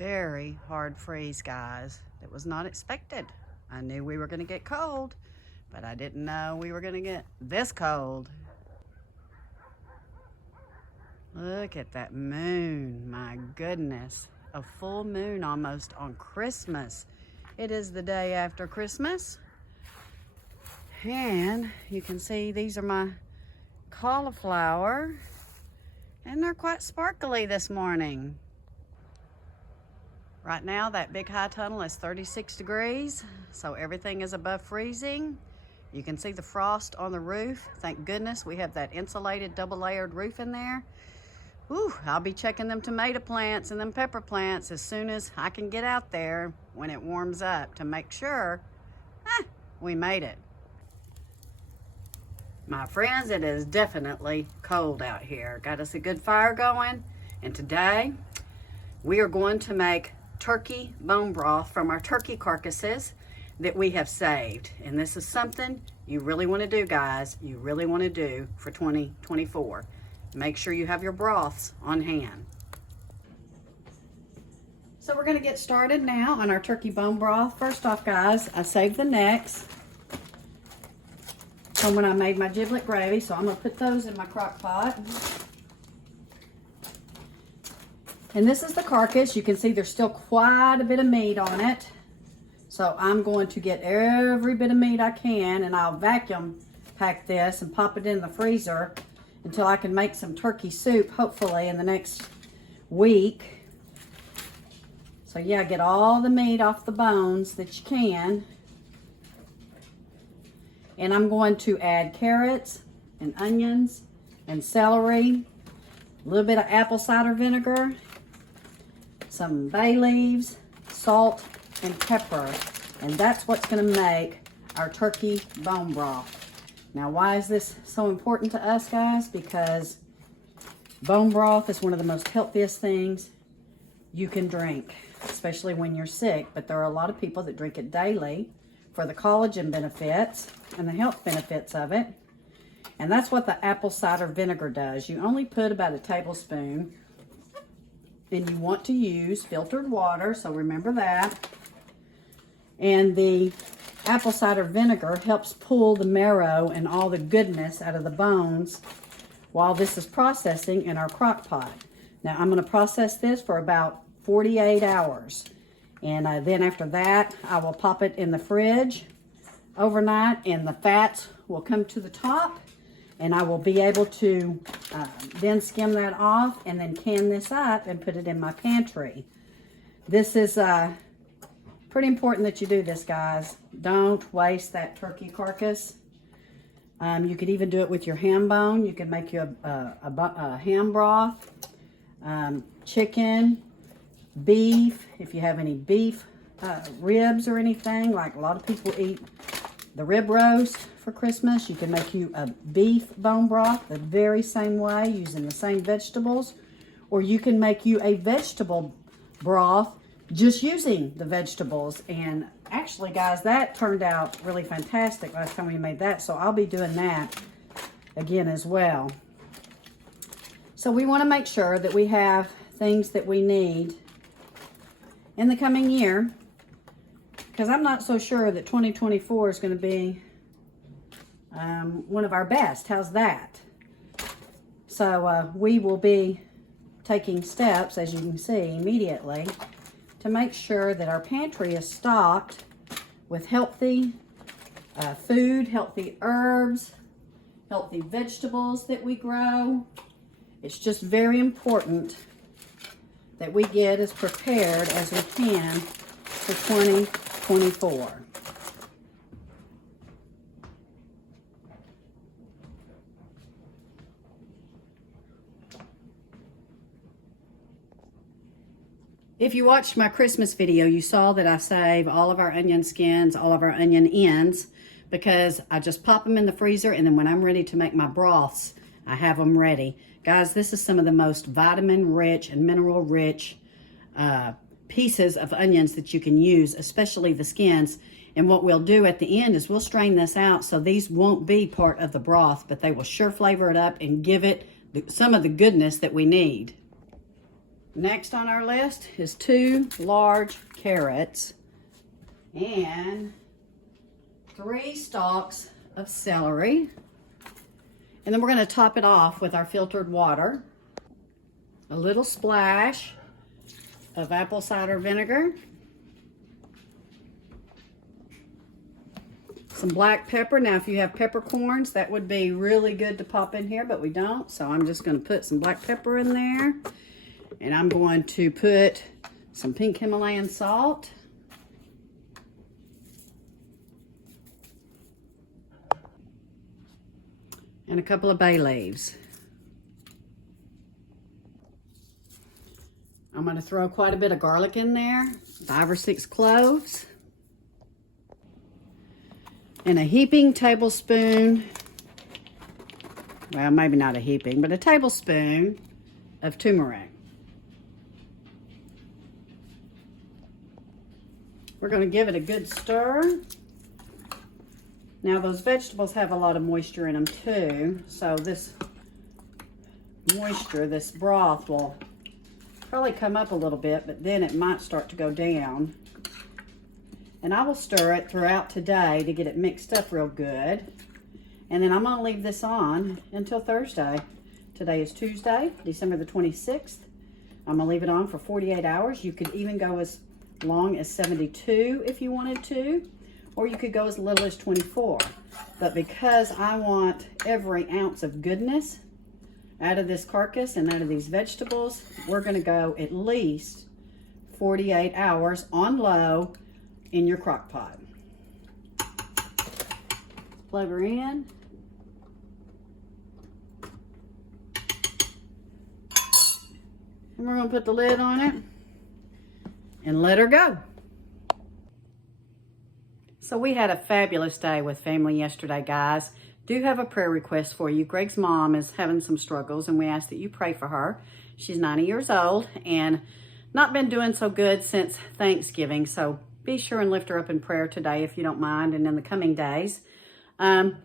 very hard freeze, guys. It was not expected. I knew we were going to get cold, but I didn't know we were going to get this cold. Look at that moon. My goodness. A full moon almost on Christmas. It is the day after Christmas. And you can see these are my cauliflower. And they're quite sparkly this morning. Right now, that big high tunnel is 36 degrees, so everything is above freezing. You can see the frost on the roof. Thank goodness we have that insulated double-layered roof in there. Ooh, I'll be checking them tomato plants and them pepper plants as soon as I can get out there when it warms up to make sure we made it. My friends, it is definitely cold out here. Got us a good fire going, and today we are going to make turkey bone broth from our turkey carcasses that we have saved. And this is something you really want to do, guys. You really want to do for 2024. Make sure you have your broths on hand. So we're going to get started now on our turkey bone broth. First off, guys, I saved the necks from when I made my giblet gravy, so I'm going to put those in my crock pot. And this is the carcass. You can see there's still quite a bit of meat on it. So I'm going to get every bit of meat I can, and I'll vacuum pack this and pop it in the freezer until I can make some turkey soup, hopefully in the next week. So yeah, get all the meat off the bones that you can. And I'm going to add carrots and onions and celery, a little bit of apple cider vinegar, some bay leaves, salt, and pepper. And that's what's going to make our turkey bone broth. Now, why is this so important to us, guys? Because bone broth is one of the most healthiest things you can drink, especially when you're sick. But there are a lot of people that drink it daily for the collagen benefits and the health benefits of it. And that's what the apple cider vinegar does. You only put about a tablespoon, and you want to use filtered water, so remember that. And the apple cider vinegar helps pull the marrow and all the goodness out of the bones while this is processing in our crock pot. Now I'm going to process this for about 48 hours. And then after that, I will pop it in the fridge overnight, and the fats will come to the top, and I will be able to then skim that off and then can this up and put it in my pantry. This is pretty important that you do this, guys. Don't waste that turkey carcass. You could even do it with your ham bone. You can make you a ham broth, chicken, beef, if you have any beef ribs or anything. Like a lot of people eat the rib roast for Christmas. You can make you a beef bone broth the very same way using the same vegetables. Or you can make you a vegetable broth just using the vegetables. And actually, guys, that turned out really fantastic last time we made that. So I'll be doing that again as well. So we want to make sure that we have things that we need in the coming year, because I'm not so sure that 2024 is going to be one of our best. How's that? So we will be taking steps, as you can see, immediately to make sure that our pantry is stocked with healthy food, healthy herbs, healthy vegetables that we grow. It's just very important that we get as prepared as we can for 2024. If you watched my Christmas video, you saw that I save all of our onion skins, all of our onion ends, because I just pop them in the freezer, and then when I'm ready to make my broths, I have them ready. Guys, this is some of the most vitamin-rich and mineral-rich pieces of onions that you can use, especially the skins. And what we'll do at the end is we'll strain this out so these won't be part of the broth, but they will sure flavor it up and give it some of the goodness that we need. Next on our list is 2 large carrots and 3 stalks of celery. And then we're going to top it off with our filtered water. A little splash of apple cider vinegar. Some black pepper. Now, if you have peppercorns, that would be really good to pop in here, but we don't. So I'm just going to put some black pepper in there. And I'm going to put some pink Himalayan salt. And a couple of bay leaves. I'm going to throw quite a bit of garlic in there. 5 or 6 cloves. And a heaping tablespoon, well, maybe not a heaping, but a tablespoon of turmeric. We're going to give it a good stir. Now, those vegetables have a lot of moisture in them too, so this moisture, this broth will probably come up a little bit, but then it might start to go down. And I will stir it throughout today to get it mixed up real good. And then I'm going to leave this on until Thursday. Today is Tuesday, December the 26th. I'm going to leave it on for 48 hours. You could even go as long as 72 if you wanted to, or you could go as little as 24. But because I want every ounce of goodness out of this carcass and out of these vegetables, we're going to go at least 48 hours on low in your crock pot. Plug her in. And we're going to put the lid on it and let her go. So we had a fabulous day with family yesterday, guys. Do have a prayer request for you. Greg's mom is having some struggles, and we ask that you pray for her. She's 90 years old and not been doing so good since Thanksgiving, so be sure and lift her up in prayer today if you don't mind, and in the coming days. And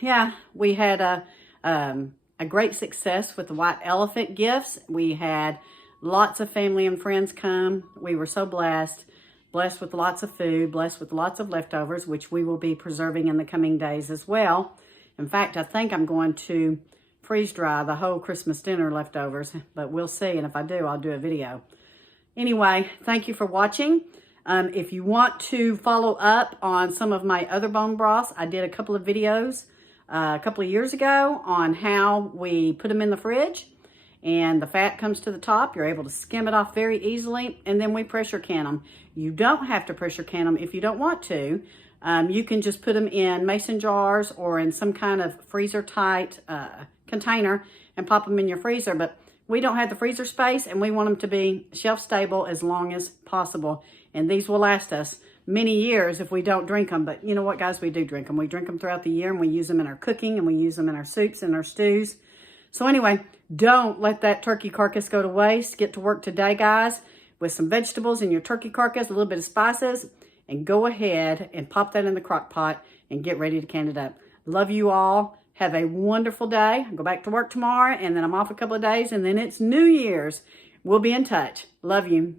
yeah, we had a great success with the white elephant gifts. We had lots of family and friends come. We were so blessed with lots of food, blessed with lots of leftovers, which we will be preserving in the coming days as well. In fact, I think I'm going to freeze dry the whole Christmas dinner leftovers, but we'll see. And if I do, I'll do a video. Anyway, thank you for watching. If you want to follow up on some of my other bone broths, I did a couple of videos a couple of years ago on how we put them in the fridge and the fat comes to the top. You're able to skim it off very easily, and then we pressure can them. You don't have to pressure can them if you don't want to. You can just put them in mason jars or in some kind of freezer tight container and pop them in your freezer, but we don't have the freezer space, and we want them to be shelf stable as long as possible. And these will last us many years if we don't drink them. But you know what, guys? We do drink them. We drink them throughout the year, and we use them in our cooking, and we use them in our soups and our stews. So anyway, don't let that turkey carcass go to waste. Get to work today, guys, with some vegetables in your turkey carcass, a little bit of spices, and go ahead and pop that in the crock pot and get ready to can it up. Love you all. Have a wonderful day. I'll go back to work tomorrow, and then I'm off a couple of days, and then it's New Year's. We'll be in touch. Love you.